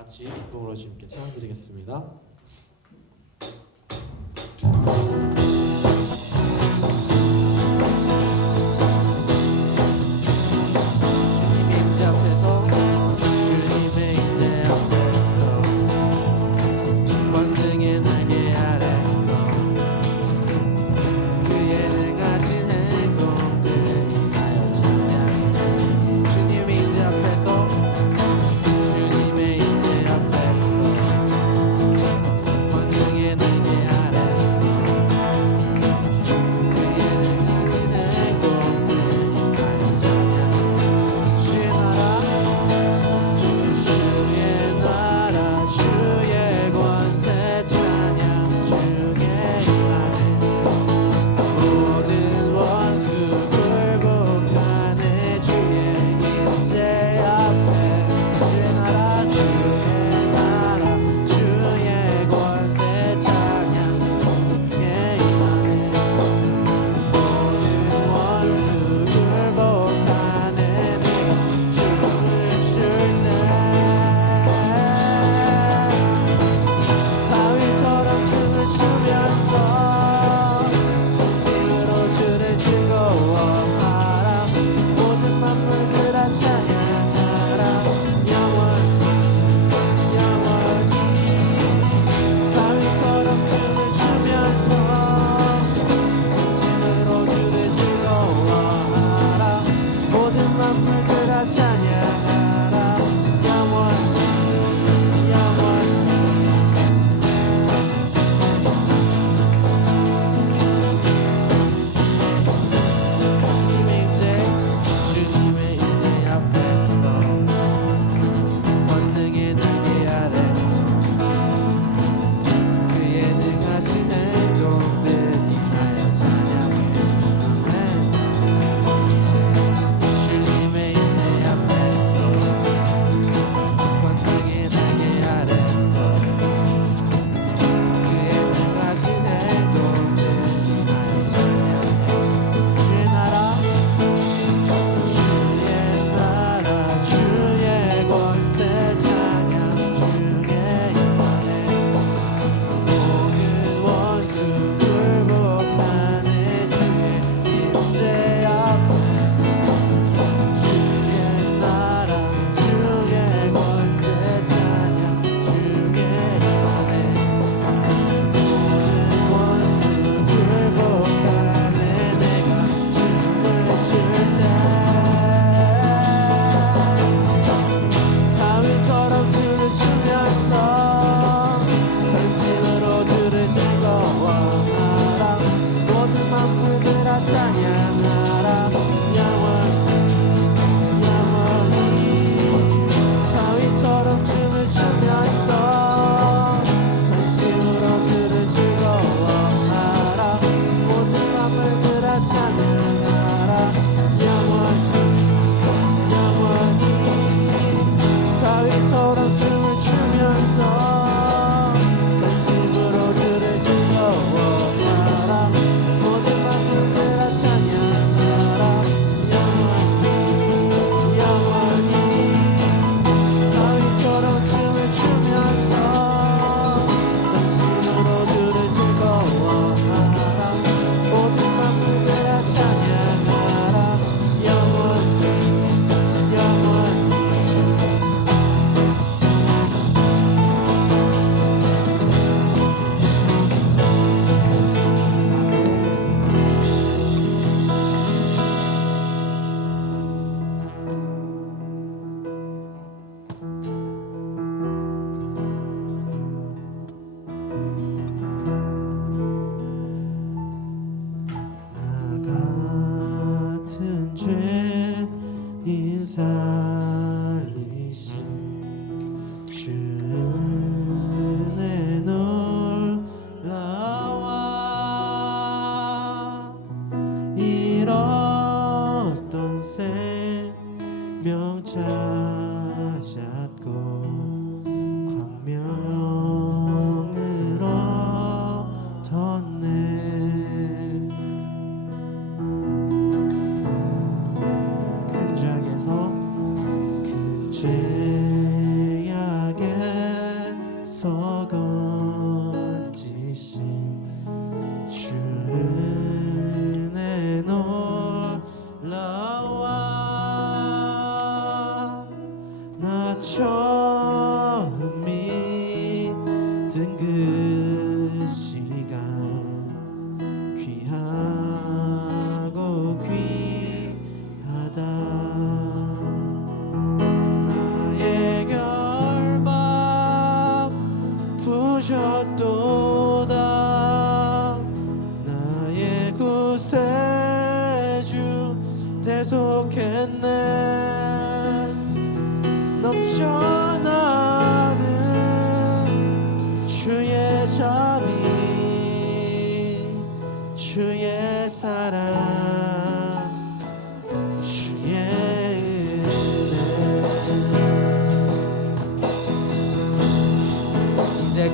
같이 기쁨으로 주님께 찬양드리겠습니다.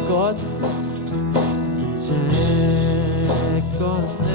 이제껏 이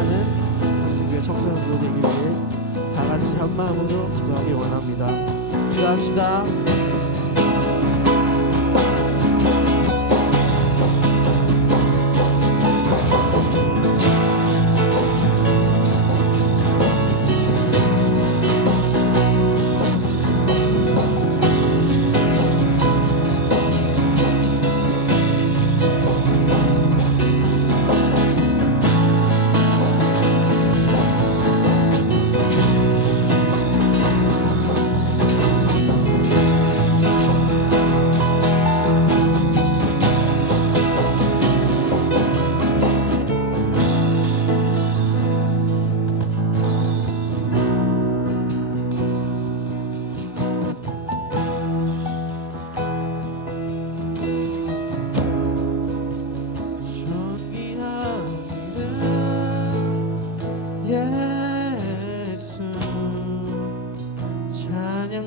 사랑하는 당신교회 청소년부로 되기 위해 다 같이 한 마음으로 기도하기 원합니다. 기도합시다.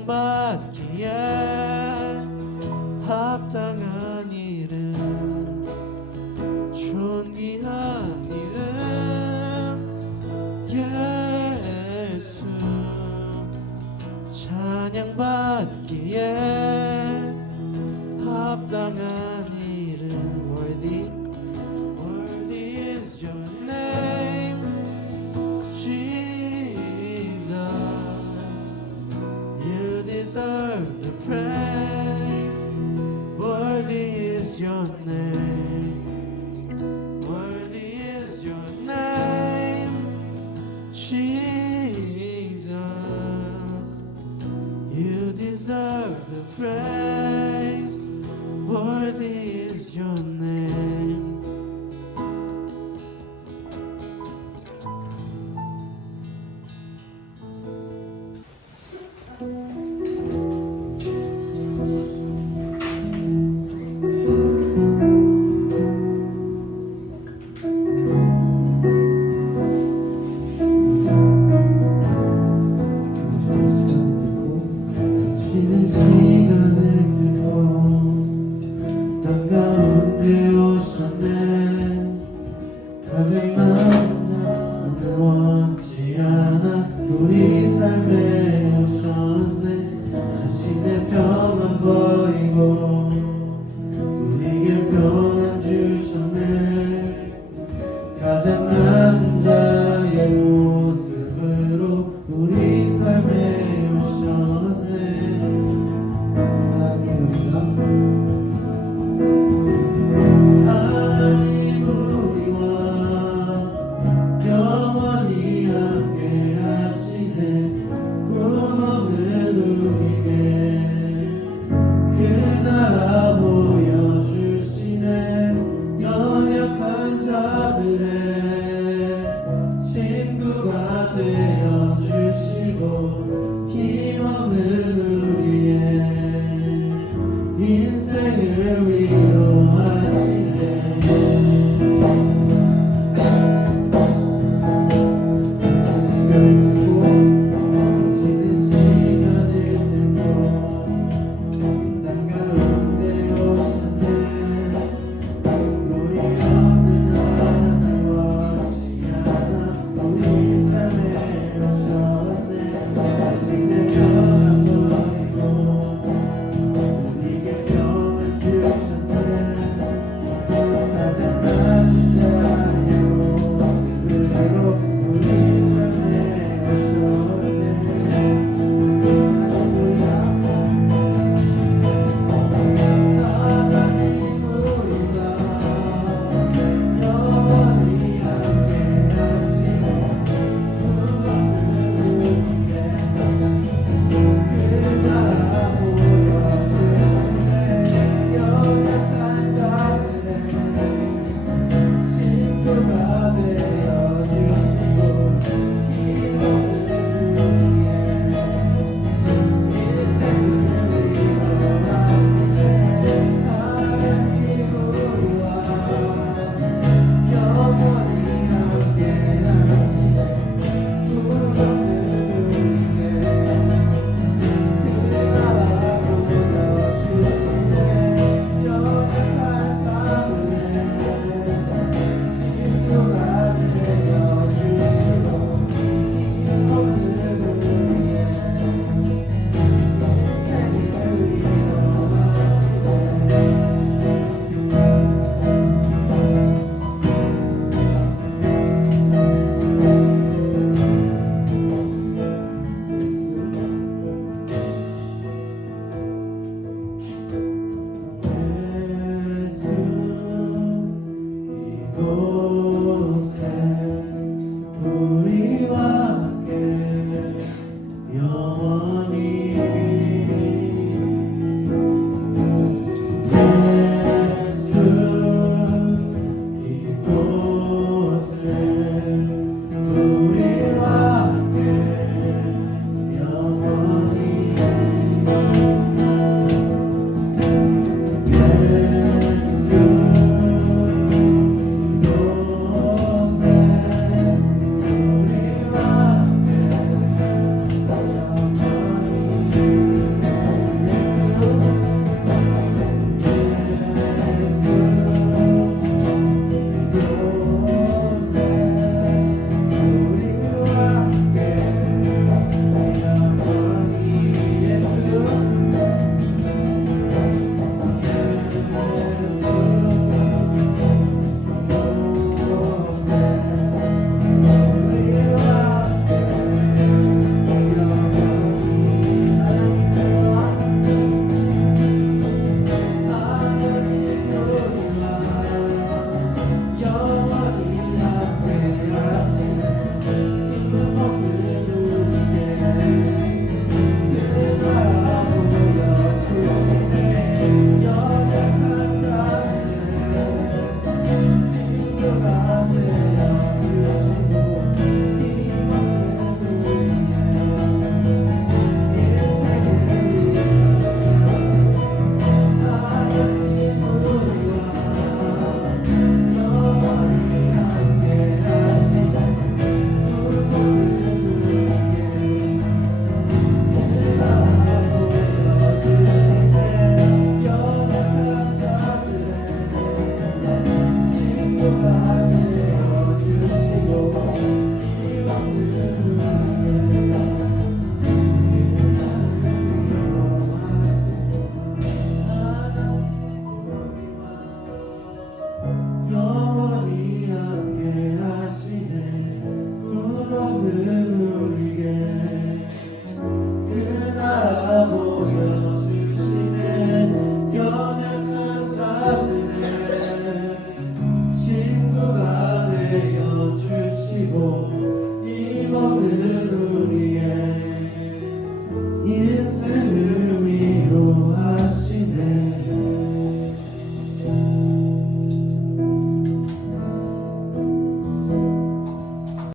받기에 합당한 이름 존귀한 이름 예수 찬양받기에